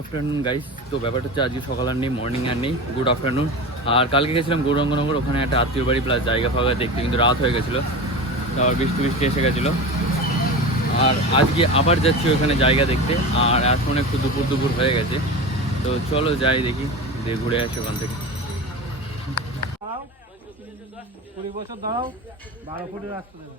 Afternoon guys তো ব্যাপারটা হচ্ছে আজকে সকাল আর নেই মর্নিং আর নেই গুড আফটারনুন আর কালকে গেছিলাম গৌরঙ্গনগর, ওখানে একটা আত্মীয় বাড়ি প্লাস জায়গা ফাঁকা দেখতে, কিন্তু রাত হয়ে গেছিল। তারপর বৃষ্টি বৃষ্টি এসে গেছিল। আর আজকে আবার যাচ্ছি ওখানে জায়গা দেখতে, আর এখন একটু দুপুর দুপুর হয়ে গেছে। তো চলো যাই দেখি, দিয়ে ঘুরে আসি ওখান থেকে। কুড়ি বছর বারো ফুটের রাস্তা দেবে।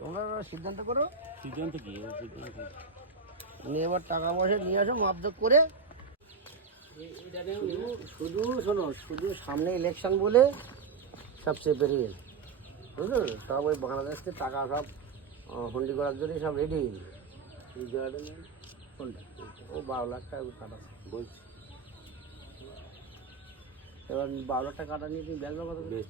তোমরা সিদ্ধান্ত করো। সিদ্ধান্ত কি? সিদ্ধান্ত নিয়ে এবার টাকা পয়সা নিয়ে আসো মাপজোক করে। শুধু শোনো শুধু সামনে ইলেকশন বলে সব চেপে গেল। বুঝলো? সব ওই বাংলাদেশ টাকা সব হুন্ডি করার জন্য সব রেডি কোনটা ও বারো লাখ টাকা কাটা। বলছি। এবার বারো টাকা কাটা নিয়ে তুমি ব্যাংক কত করে?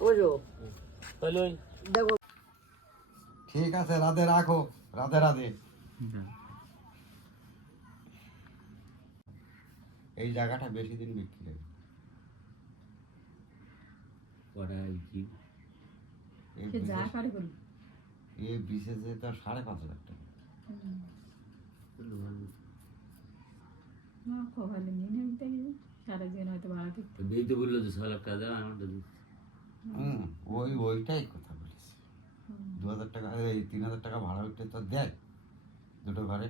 ওই যো দেখো। ঠিক আছে রাধে রাখো। রাধে রাধে। এই জায়গাটা বেশি দিন বিক্রি হবে এই বিশেষ- এই বিশেষে তো সাড়ে পাঁচ লাখ টাকা। সারাদিন হয়তো ভাড়া থাকতে। দিতে বলল যে ছ লাখ টাকা দেওয়া আমার হুম ওই ওইটাই কথা বলিস দু হাজার টাকা এই তিন হাজার টাকা ভাড়া উঠতে তো দেয়। দুটো ঘরে।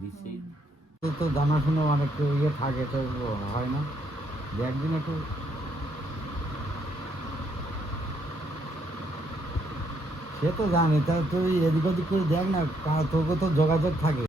দিচ্ছি। তো জানাশুনো অনেক ইয়ে থাকে তো হয় না। যে একদিন একটু সে তো জানি, তা তুই এদিক ওদিক করে দেখ না তোকে তো যোগাযোগ থাকে।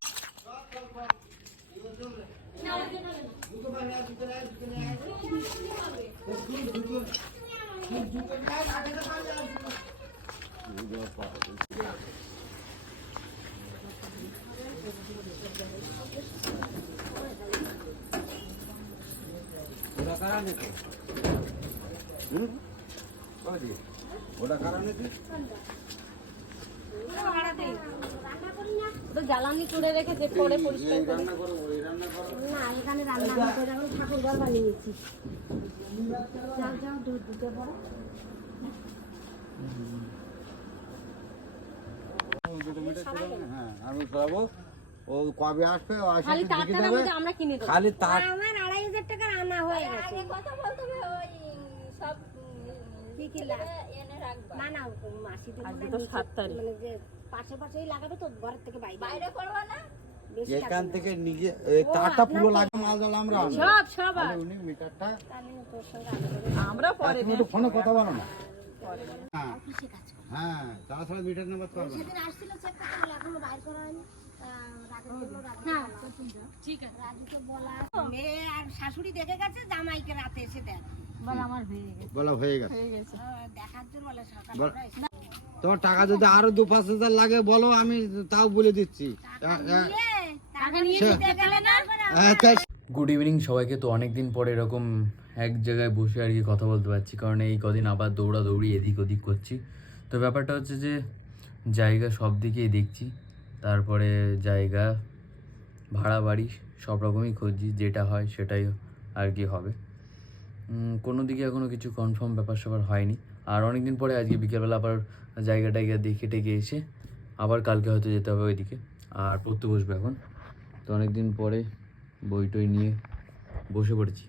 ওটা কারা ওটা কারা জ্বালানি করে রেখেছে পরে পরিষ্কার এই করে। রান্না করো ওই রান্না করো। না এখানে রান্না করে ঠাকুর ঘর বানিয়েছি যাও যাও দুধ দিতে পারো। হ্যাঁ আমি খাব। ও কবে আসবে? খালি তারটা আমরা কিনে দেবো। খালি তার আমার আড়াই হাজার টাকা আনা হয়ে গেছে। কথা বলতে হবে ওই সব কি কি না না মাসি তো সাত তারিখ। মানে যে পাশে পাশেই লাগাবে তো ঘরের থেকে বাইরে। বাইরে করবা না? এখান থেকে নিজে তারটা পুরো লাগে মাল জল আমরা সব সব উনি মিটারটা আমরা পরে একটু ফোনে কথা বলো না। হ্যাঁ হ্যাঁ তাছাড়া মিটার নাম্বার পারবে সেদিন আসছিল চেক করতে এখনও বাইর করা হয়নি তা রাজুকে বলল, রাজু বলা। ঠিক আছে। রাজুকে বলা মেয়ে আর শাশুড়ি দেখে গেছে জামাইকে রাতে এসে দেখ বলে আমার হয়ে গেছে। বলা হয়ে গেছে। হয়ে গেছে। দেখার জন্য বলে সকাল তোমার টাকা যদি আরও দু পাঁচ হাজার লাগে বলো আমি তাও বলে দিচ্ছি। এ- এ- টাকা নিয়ে দিতে গেলে না। হ্যাঁ, তা- গুড ইভিনিং সবাইকে তো অনেক দিন পরে এরকম এক জায়গায় বসে আর কি কথা বলতে পারছি কারণ এই কদিন আবার দৌড়াদৌড়ি এদিক ওদিক করছি। তো ব্যাপারটা হচ্ছে যে জায়গা সব দিকেই দেখছি তারপরে জায়গা ভাড়া বাড়ি সব রকমই খুঁজছি, যেটা হয় সেটাই আর কি হবে। কোনো দিকে এখনও কিছু কনফার্ম ব্যাপার স্যাপার হয়নি। আর অনেক দিন পরে আজকে বিকেলবেলা আবার জায়গা গিয়ে দেখে টেকে এসে আবার কালকে হয়তো যেতে হবে ওইদিকে। আর পড়তে বসবে এখন। তো অনেক দিন পরে বই টই নিয়ে বসে পড়েছি।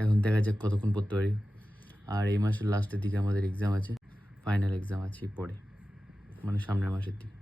এখন দেখা যাক কতক্ষণ পড়তে পারি। আর এই মাসের লাস্টের দিকে আমাদের এক্সাম আছে ফাইনাল এক্সাম আছে পরে। মানে সামনের মাসের দিকে।